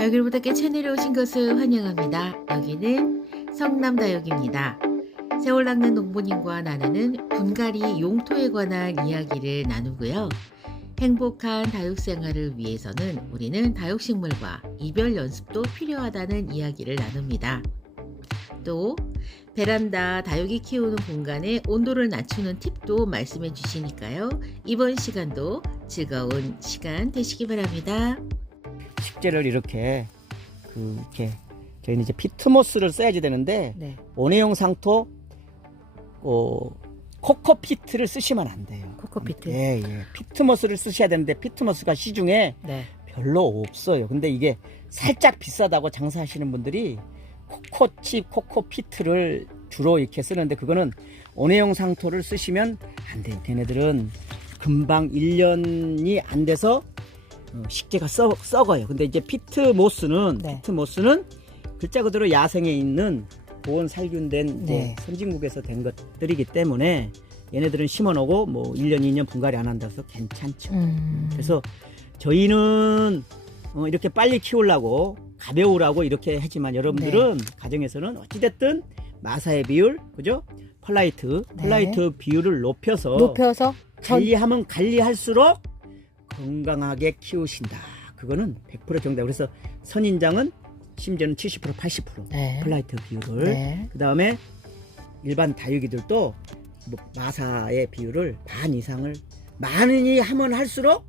다육일보다께 채널에 오신 것을 환영합니다. 여기는 성남다육입니다. 세월 낚는 농부님과 나누는 분갈이 용토에 관한 이야기를 나누고요. 행복한 다육 생활을 위해서는 우리는 다육식물과 이별 연습도 필요하다는 이야기를 나눕니다. 또 베란다 다육이 키우는 공간의 온도를 낮추는 팁도 말씀해 주시니까요. 이번 시간도 즐거운 시간 되시기 바랍니다. 식재를 이렇게 저희는 이제 피트모스를 써야지 되는데 네. 원예용 상토 코코피트를 쓰시면 안 돼요. 코코피트. 예. 피트모스를 쓰셔야 되는데 피트모스가 시중에 네. 별로 없어요. 근데 이게 살짝 비싸다고 장사하시는 분들이 코코칩, 코코피트를 주로 이렇게 쓰는데 그거는 원예용 상토를 쓰시면 안 돼요. 걔네들은 금방 1년이 안 돼서 식재가 썩어요. 근데 이제 피트모스는 글자 그대로 야생에 있는 보온 살균된 네. 선진국에서 된 것들이기 때문에 얘네들은 심어놓고 뭐 1년, 2년 분갈이 안 한다고 해서 괜찮죠. 그래서 저희는 이렇게 빨리 키우려고 가벼우라고 이렇게 하지만 여러분들은 가정에서는 어찌됐든 마사의 비율, 그죠? 펄라이트 비율을 높여서 관리하면 관리할수록 건강하게 키우신다. 그거는 100% 정답. 그래서 선인장은 심지어는 70%, 80% 펄라이트 비율을. 그 다음에 일반 다육이들도 뭐 마사의 비율을 반 이상을 많이 하면 할수록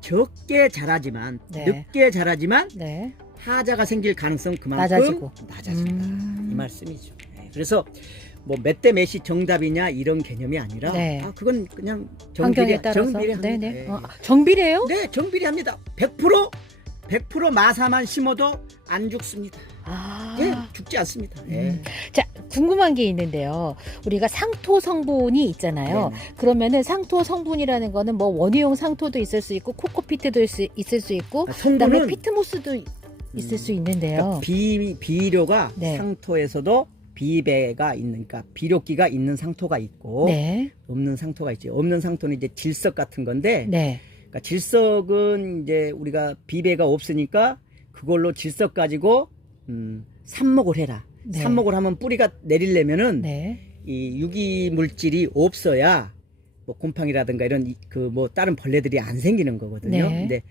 적게 자라지만 늦게 자라지만 하자가 생길 가능성 그만큼 낮아진다. 이 말씀이죠. 그래서 뭐 몇 대 몇이 정답이냐 이런 개념이 아니라 그건 그냥 정비례합니다. 정비례요? 네, 정비례합니다. 100% 마사만 심어도 안 죽습니다. 죽지 않습니다. 자, 궁금한 게 있는데요. 우리가 상토 성분이 있잖아요. 그러면은 상토 성분이라는 거는 뭐 원예용 상토도 있을 수 있고 코코피트도 있을 수 있고 그다음에 피트모스도 있을 수 있는데요. 그러니까 비료가 상토에서도 비배가 있는, 그러니까 비료기가 있는 상토가 있고 없는 상토가 있죠. 없는 상토는 이제 질석 같은 건데, 그러니까 질석은 이제 우리가 비배가 없으니까 그걸로 질석 가지고 삽목을 해라. 삽목을 하면 뿌리가 내리려면은 이 유기 물질이 없어야 뭐 곰팡이라든가 이런 뭐 다른 벌레들이 안 생기는 거거든요. 근데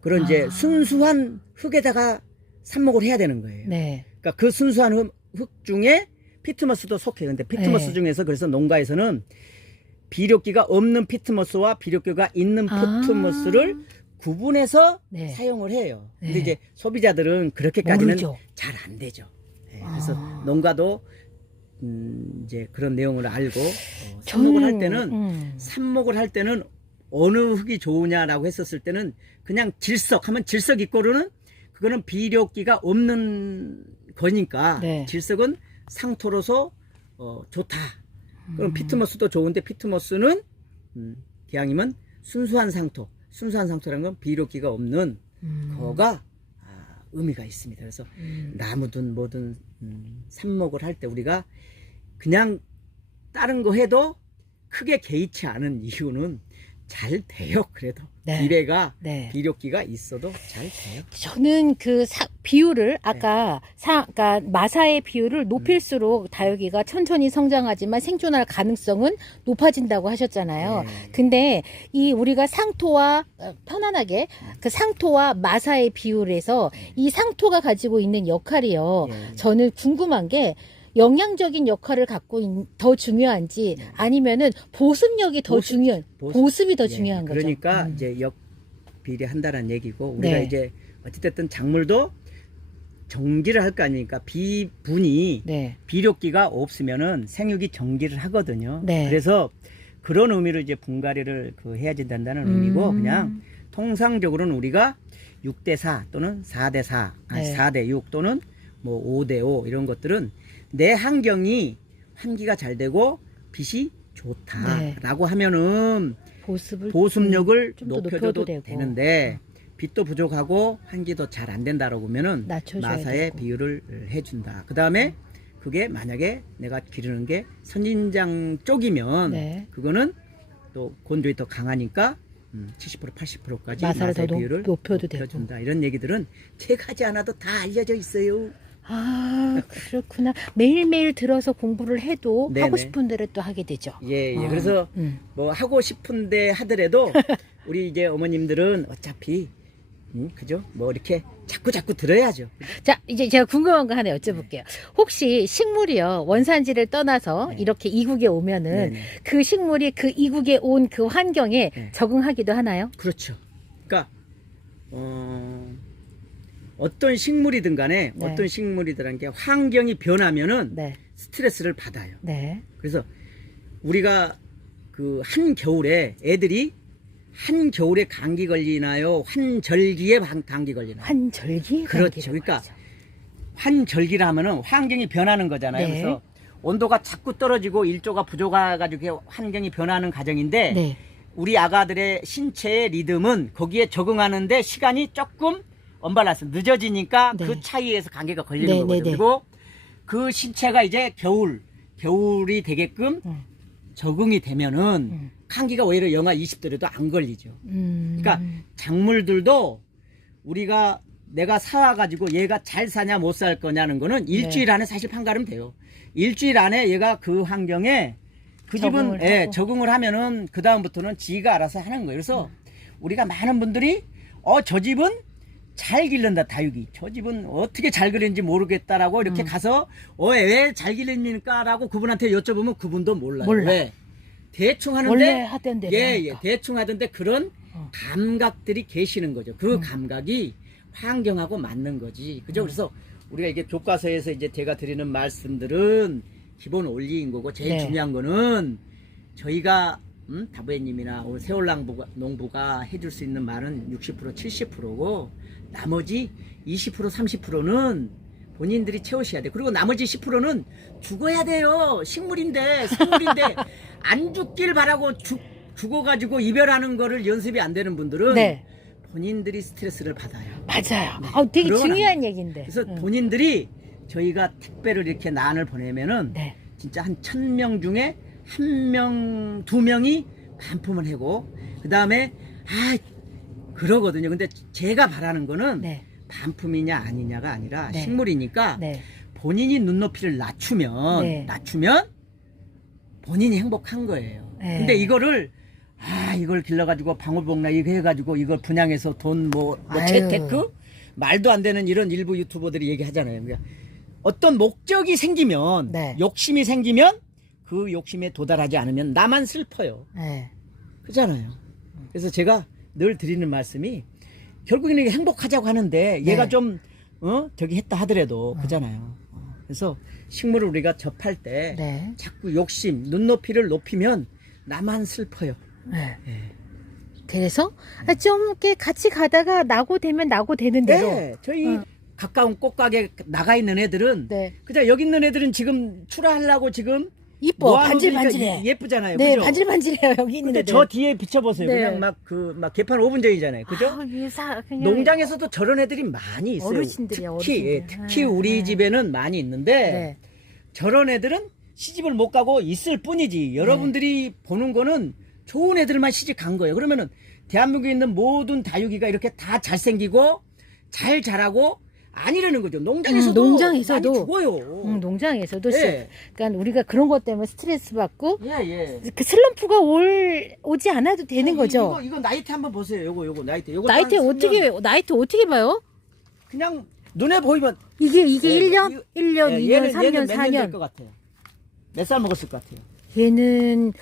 그런 이제 순수한 흙에다가 삽목을 해야 되는 거예요. 그러니까 그 순수한 흙 중에 피트모스도 속해요. 근데 피트모스 중에서 그래서 농가에서는 비료기가 없는 피트모스와 비료기가 있는 피트모스를 구분해서 사용을 해요. 근데 이제 소비자들은 그렇게까지는 잘 안 되죠. 그래서 농가도 이제 그런 내용을 알고 삽목을 할 때는 어느 흙이 좋으냐라고 했었을 때는 그냥 질석하면 질석 이꼬르는 그거는 비료기가 없는 거니까 질석은 상토로서 좋다. 그럼 피트모스도 좋은데 피트모스는 기왕이면 순수한 상토라는 건 비료기가 없는 거가 의미가 있습니다. 그래서 나무든 뭐든 삽목을 할 때 우리가 그냥 다른 거 해도 크게 개의치 않은 이유는 잘 돼요. 그래도 비례가 비료기가 있어도 잘 돼요. 저는 그 비율을 아까 그러니까 마사의 비율을 높일수록 다육이가 천천히 성장하지만 생존할 가능성은 높아진다고 하셨잖아요. 근데 이 우리가 상토와 편안하게 그 상토와 마사의 비율에서 이 상토가 가지고 있는 역할이요. 저는 궁금한 게 영양적인 역할을 갖고 더 중요한지 아니면은 보습력이 더 보습이 더 중요한 거죠. 그러니까 이제 역비례한다는 얘기고 우리가 이제 어찌됐든 작물도 정기를 할 거 아니니까 비분이 비료기가 없으면은 생육이 정기를 하거든요. 그래서 그런 의미로 이제 분갈이를 해야 된다는 의미고 그냥 통상적으로는 우리가 6대4 또는 4대4, 4대6 또는 뭐 5대5 이런 것들은 내 환경이 환기가 잘 되고 빛이 좋다라고 하면은 보습력을 높여줘도 되는데 빛도 부족하고 환기도 잘 안 된다라고 하면은 마사의 비율을 해준다. 그 다음에 그게 만약에 내가 기르는 게 선인장 쪽이면 그거는 또 건조이 더 강하니까 70% 80%까지 마사를 더 비율을 높여도 되고. 높여준다. 이런 얘기들은 제가 하지 않아도 다 알려져 있어요. 아, 그렇구나. 매일매일 들어서 공부를 해도 네네. 하고 싶은 대로 또 하게 되죠. 예, 예. 아, 그래서 뭐 하고 싶은데 하더라도 우리 이제 어머님들은 어차피 그죠? 뭐 이렇게 자꾸 들어야죠. 자, 이제 제가 궁금한 거 하나 여쭤볼게요. 혹시 식물이요, 원산지를 떠나서 네. 이렇게 이국에 오면은 네네. 그 식물이 그 이국에 온 그 환경에 네. 적응하기도 하나요? 그렇죠. 그러니까 어떤 식물이든 간에 네. 어떤 식물이든 게 환경이 변하면은 네. 스트레스를 받아요. 네. 그래서 우리가 그 한겨울에 애들이 한겨울에 감기 걸리나요? 환절기에 감기 걸리나요? 환절기? 그렇죠. 그러니까 환절기라 하면은 환경이 변하는 거잖아요. 네. 그래서 온도가 자꾸 떨어지고 일조가 부족해가지고 환경이 변하는 과정인데 네. 우리 아가들의 신체의 리듬은 거기에 적응하는데 시간이 조금 언밸런스 늦어지니까 네. 그 차이에서 감기가 걸리는 네, 거거든요. 네, 네. 그리고 그 신체가 이제 겨울이 되게끔 적응이 되면은 감기가 오히려 영하 20도라도 안 걸리죠. 그러니까 작물들도 우리가 내가 사와가지고 얘가 잘 사냐 못 살 거냐는 거는 일주일 안에 사실 판가름 돼요. 일주일 안에 얘가 그 환경에 그 집은 적응을 하고. 적응을 하면은 그 다음부터는 지가 알아서 하는 거예요. 그래서 우리가 많은 분들이 저 집은 잘 기른다 다육이. 저 집은 어떻게 잘 기르는지 모르겠다라고 이렇게 가서 왜 잘 기릅니까라고 그분한테 여쭤보면 그분도 몰라요. 몰라. 왜? 대충 하는데 원래 하던 대로 예, 하니까. 대충 하던데 그런 감각들이 계시는 거죠. 그 감각이 환경하고 맞는 거지. 그죠? 그래서 우리가 이게 교과서에서 이제 제가 드리는 말씀들은 기본 원리인 거고 제일 네. 중요한 거는 저희가 다부애님이나 오늘 세월농부가 해줄 수 있는 말은 60% 70%고 나머지 20% 30%는 본인들이 채우셔야 돼. 그리고 나머지 10%는 죽어야 돼요. 식물인데 생물인데 안 죽길 바라고 죽어가지고 이별하는 거를 연습이 안 되는 분들은 네. 본인들이 스트레스를 받아요. 맞아요. 네. 아, 되게 그건 중요한 아니에요. 얘기인데. 그래서 본인들이 저희가 택배를 이렇게 난을 보내면은 네. 진짜 한 1000명 중에 1명, 2명이 반품을 하고 그 다음에 그러거든요. 근데 제가 바라는 거는 네. 반품이냐 아니냐가 아니라 네. 식물이니까 네. 본인이 눈높이를 낮추면 네. 본인이 행복한 거예요. 네. 근데 이거를 이걸 길러가지고 방울복나 이거 해가지고 이걸 분양해서 돈 아유. 재테크 말도 안 되는 이런 일부 유튜버들이 얘기하잖아요. 그러니까 어떤 목적이 생기면 네. 욕심이 생기면 그 욕심에 도달하지 않으면 나만 슬퍼요. 네. 그렇잖아요. 그래서 제가 늘 드리는 말씀이 결국에는 이게 행복하자고 하는데 얘가 네. 좀 저기 했다 하더라도 그잖아요. 그래서 식물을 우리가 접할 때 네. 자꾸 욕심, 눈높이를 높이면 나만 슬퍼요. 네. 예. 그래서 좀 이렇게 같이 가다가 나고 되면 나고 되는 대로. 네, 저희 가까운 꽃가게 나가 있는 애들은 네. 그냥 여기 있는 애들은 지금 출하하려고 지금 이뻐. 모아놓으니까 반질반질해. 예쁘잖아요. 네, 그죠? 반질반질해요. 여기 있는 근데 애들. 저 뒤에 비춰보세요. 네. 그냥 막 개판 5분 전이잖아요. 그죠? 그냥 농장에서도 저런 애들이 많이 있어요. 어르신들이야, 특히, 어르신들. 특히 우리 집에는 많이 있는데 네. 저런 애들은 시집을 못 가고 있을 뿐이지. 여러분들이 보는 거는 좋은 애들만 시집 간 거예요. 그러면은 대한민국에 있는 모든 다육이가 이렇게 다 잘생기고 잘 자라고 아니라는 거죠. 농장에서도 많이 죽어요. 농장에서도 예. 그러니까 우리가 그런 것 때문에 스트레스 받고 예. 그 슬럼프가 오지 않아도 되는 거죠. 이거 나이트 한번 보세요. 요거 나이트. 요거 나이트 한 3년. 어떻게 봐요? 그냥 눈에 보이면 이게 예, 1년? 1년, 예, 2년, 얘는 3년, 몇년 될 4년. 것 같아요. 몇 살 먹었을 것 같아요. 얘는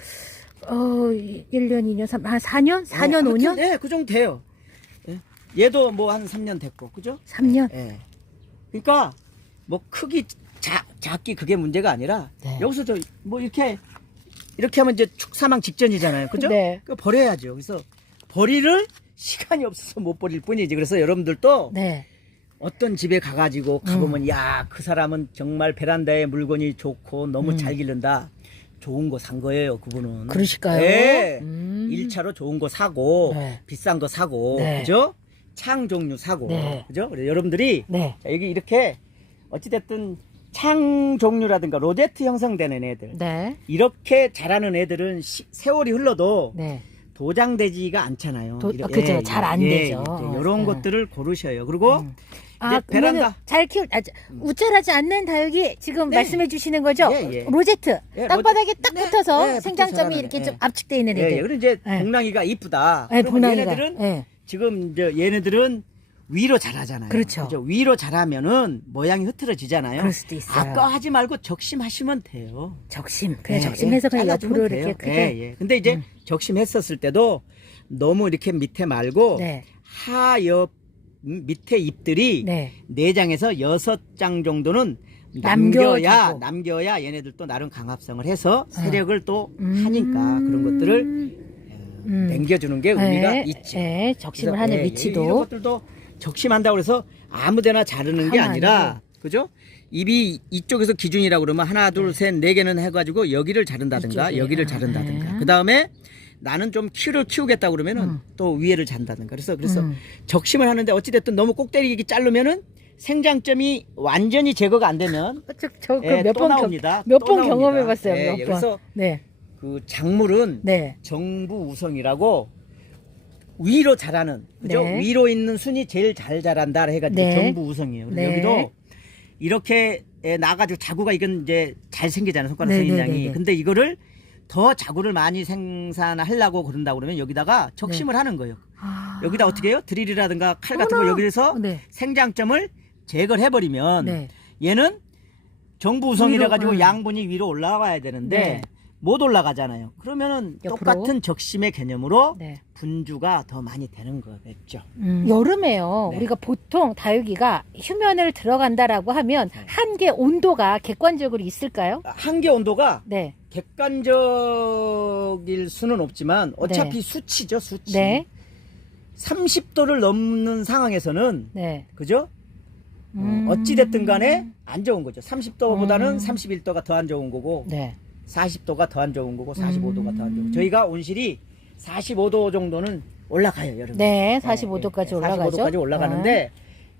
1년, 2년, 4년? 4년, 5년? 네, 그 정도 돼요. 예. 얘도 뭐 한 3년 됐고, 그죠? 3년? 예. 그러니까 뭐 크기 작기 그게 문제가 아니라 네. 여기서 뭐 이렇게 하면 이제 축사망 직전이잖아요, 그죠? 네. 그 버려야죠. 그래서 버리를 시간이 없어서 못 버릴 뿐이지. 그래서 여러분들도 네. 어떤 집에 가가지고 가보면 야, 그 사람은 정말 베란다에 물건이 좋고 너무 잘 기른다. 좋은 거 산 거예요, 그분은. 그러실까요? 네. 음. 1차로 좋은 거 사고, 네. 비싼 거 사고, 네. 그죠? 창 종류 사고, 네. 그죠? 그래서 여러분들이 네. 자, 여기 이렇게 어찌됐든 창 종류라든가 로제트 형성되는 애들, 네. 이렇게 자라는 애들은 세월이 흘러도 네. 도장되지가 않잖아요. 그죠. 잘 안 되죠. 이런 예. 것들을 고르셔요. 그리고 아, 이제 베란다. 잘 우쭐하지 않는 다육이 지금 네. 말씀해 주시는 거죠? 예. 로제트. 예, 땅바닥에 딱 네. 붙어서 네, 생장점이 붙어서 이렇게 하는, 좀 예. 압축되어 있는 애들. 그리고 이제 예. 복랑이가 이쁘다. 네, 그러면 복랑이가. 얘네들은 예. 지금 이제 얘네들은 위로 자라잖아요. 그렇죠. 그죠? 위로 자라면은 모양이 흐트러지잖아요. 그럴 수도 있어요. 아까 하지 말고 적심하시면 돼요. 적심. 그냥 예, 적심해서 그냥 잘라주면 옆으로 돼요. 이렇게 크게. 예. 근데 이제 적심했었을 때도 너무 이렇게 밑에 말고 네. 하옆 밑에 잎들이 네. 4장에서 6장 정도는 남겨주고. 남겨야 얘네들도 나름 강합성을 해서 세력을 또 하니까 그런 것들을 남겨주는 게 의미가 있죠. 네. 적심을 그래서, 하는 예, 위치도. 이런 것들도 적심한다고 해서 아무데나 자르는 게 하면 아니라 아니고. 그죠? 입이 이쪽에서 기준이라고 그러면 하나 둘셋 네 개는 해가지고 여기를 자른다든가 이쪽에. 여기를 자른다든가 네. 그 다음에 나는 좀 키를 키우겠다고 그러면은 또 위에를 잔다든가 그래서 적심을 하는데 어찌됐든 너무 꼭대기 자르면은 생장점이 완전히 제거가 안 되면 예, 몇 또 번 나옵니다. 몇 또 번 나옵니다. 경험해봤어요. 예, 몇 예, 번. 그래서 네. 그 작물은 네. 정부우성이라고 위로 자라는 그죠? 네. 위로 있는 순이 제일 잘 자란다 해가지고 네. 정부우성이에요. 그래서 네. 여기도 이렇게 나가지고 자구가 이건 이제 잘 생기잖아요. 손가락 네, 생긴 네, 양이. 네, 네. 근데 이거를 더 자구를 많이 생산하려고 그런다 그러면 여기다가 적심을 하는 거예요. 아. 여기다 어떻게 해요? 드릴이라든가 칼 같은 거 어머나. 여기서 네. 생장점을 제거를 해버리면 네. 얘는 정부우성이라 가지고 위로, 양분이 위로 올라가야 되는데 네. 못 올라가잖아요. 그러면은 옆으로. 똑같은 적심의 개념으로 네. 분주가 더 많이 되는 거겠죠. 여름에요. 네. 우리가 보통 다육이가 휴면을 들어간다라고 하면 네. 한계 온도가 객관적으로 있을까요? 한계 온도가 네. 객관적일 수는 없지만 어차피 네. 수치죠, 수치. 네. 30도를 넘는 상황에서는 네. 그죠? 어찌 됐든 간에 안 좋은 거죠. 30도보다는 31도가 더 안 좋은 거고 네. 40도가 더 안 좋은 거고 45도가 더 안 좋은 거고 저희가 온실이 45도 정도는 올라가요, 여러분. 네, 45도까지 올라가죠. 45도까지 올라가는데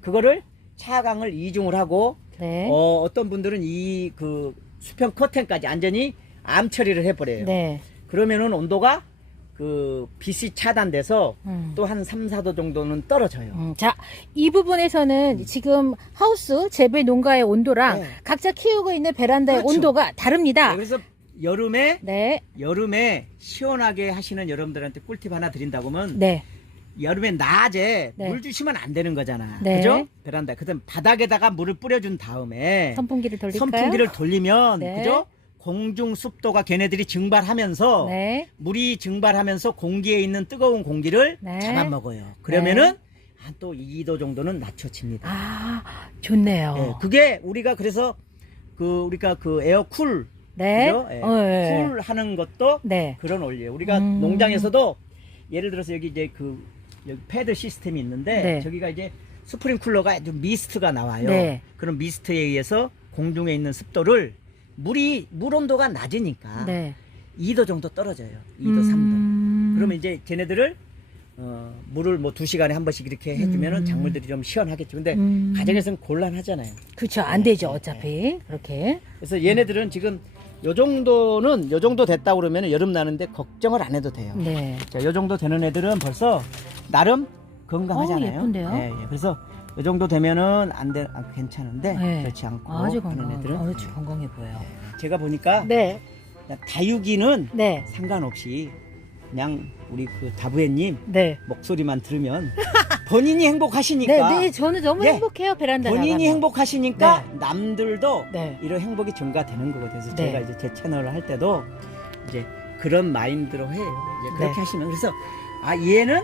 그거를 차강을 이중을 하고 네. 어떤 분들은 이 그 수평 커튼까지 완전히 암 처리를 해버려요. 네. 그러면은 온도가 그 빛이 차단돼서 음. 또 한 3, 4도 정도는 떨어져요. 자, 이 부분에서는 지금 하우스 재배 농가의 온도랑 네. 각자 키우고 있는 베란다의 그렇죠. 온도가 다릅니다. 네, 그래서 여름에 네. 시원하게 하시는 여러분들한테 꿀팁 하나 드린다고 하면 네. 여름에 낮에 네. 물 주시면 안 되는 거잖아. 네. 그죠? 베란다. 그다음 바닥에다가 물을 뿌려준 다음에 선풍기를 돌릴까요? 선풍기를 돌리면 네. 그죠? 공중 습도가 걔네들이 증발하면서 네. 물이 증발하면서 공기에 있는 뜨거운 공기를 네. 잡아먹어요. 그러면은 한 또 2도 정도는 낮춰집니다. 아, 좋네요. 예, 그게 우리가 그래서 우리가 그 에어쿨 네. 그죠? 예, 네. 쿨 하는 것도 네. 그런 원리예요. 우리가 농장에서도 예를 들어서 여기 이제 여기 패드 시스템이 있는데 네. 저기가 이제 스프링 쿨러가 좀 미스트가 나와요. 네. 그런 미스트에 의해서 공중에 있는 습도를 물 온도가 낮으니까 네. 2도 정도 떨어져요. 2도, 3도. 그러면 이제 쟤네들을 물을 뭐 2시간에 한 번씩 이렇게 해주면은 작물들이 좀 시원하겠죠. 근데 가정에서는 곤란하잖아요. 그렇죠. 안 되죠. 어차피. 그렇게. 그래서 얘네들은 지금 요 정도 됐다 그러면 여름 나는데 걱정을 안 해도 돼요. 네. 자, 요 정도 되는 애들은 벌써 나름 건강하잖아요. 예쁜데요? 예, 예. 그래서 요 정도 되면은 괜찮은데 네. 그렇지 않고 아주 하는 애들은 아주 건강해 보여요. 제가 보니까 네. 다육이는 네. 상관없이 그냥 우리 그 다부애님 네. 목소리만 들으면 본인이 행복하시니까 네, 저는 너무 네. 행복해요. 베란다 본인이 나가면. 행복하시니까 남들도 네. 이런 행복이 증가되는 거거든요. 그래서 네. 제가 이제 제 채널을 할 때도 이제 그런 마인드로 해요. 이제 그렇게 네. 하시면 그래서 얘는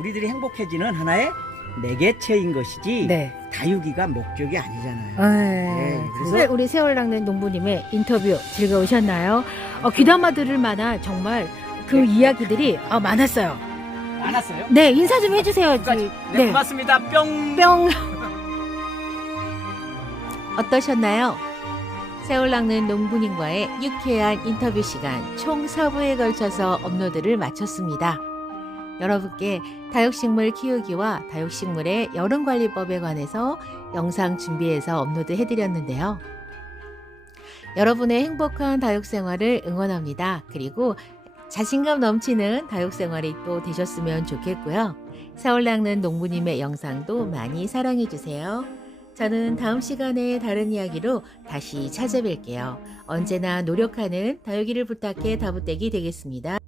우리들이 행복해지는 하나의 매개체인 것이지 네. 다육이가 목적이 아니잖아요. 네. 그래서 네, 우리 세월낙는 농부님의 인터뷰 즐거우셨나요? 귀담아 들을 만한 정말 그 이야기들이 많았어요. 많았어요. 네, 인사 좀 해주세요. 네, 고맙습니다. 뿅. 뿅. 어떠셨나요? 세월 낚는 농부님과의 유쾌한 인터뷰 시간 총 4부에 걸쳐서 업로드를 마쳤습니다. 여러분께 다육식물 키우기와 다육식물의 여름관리법에 관해서 영상 준비해서 업로드 해드렸는데요. 여러분의 행복한 다육생활을 응원합니다. 그리고 자신감 넘치는 다육 생활이 또 되셨으면 좋겠고요. 세월 낚는 농부님의 영상도 많이 사랑해 주세요. 저는 다음 시간에 다른 이야기로 다시 찾아뵐게요. 언제나 노력하는 다육이를 부탁해 다부떼기 되겠습니다.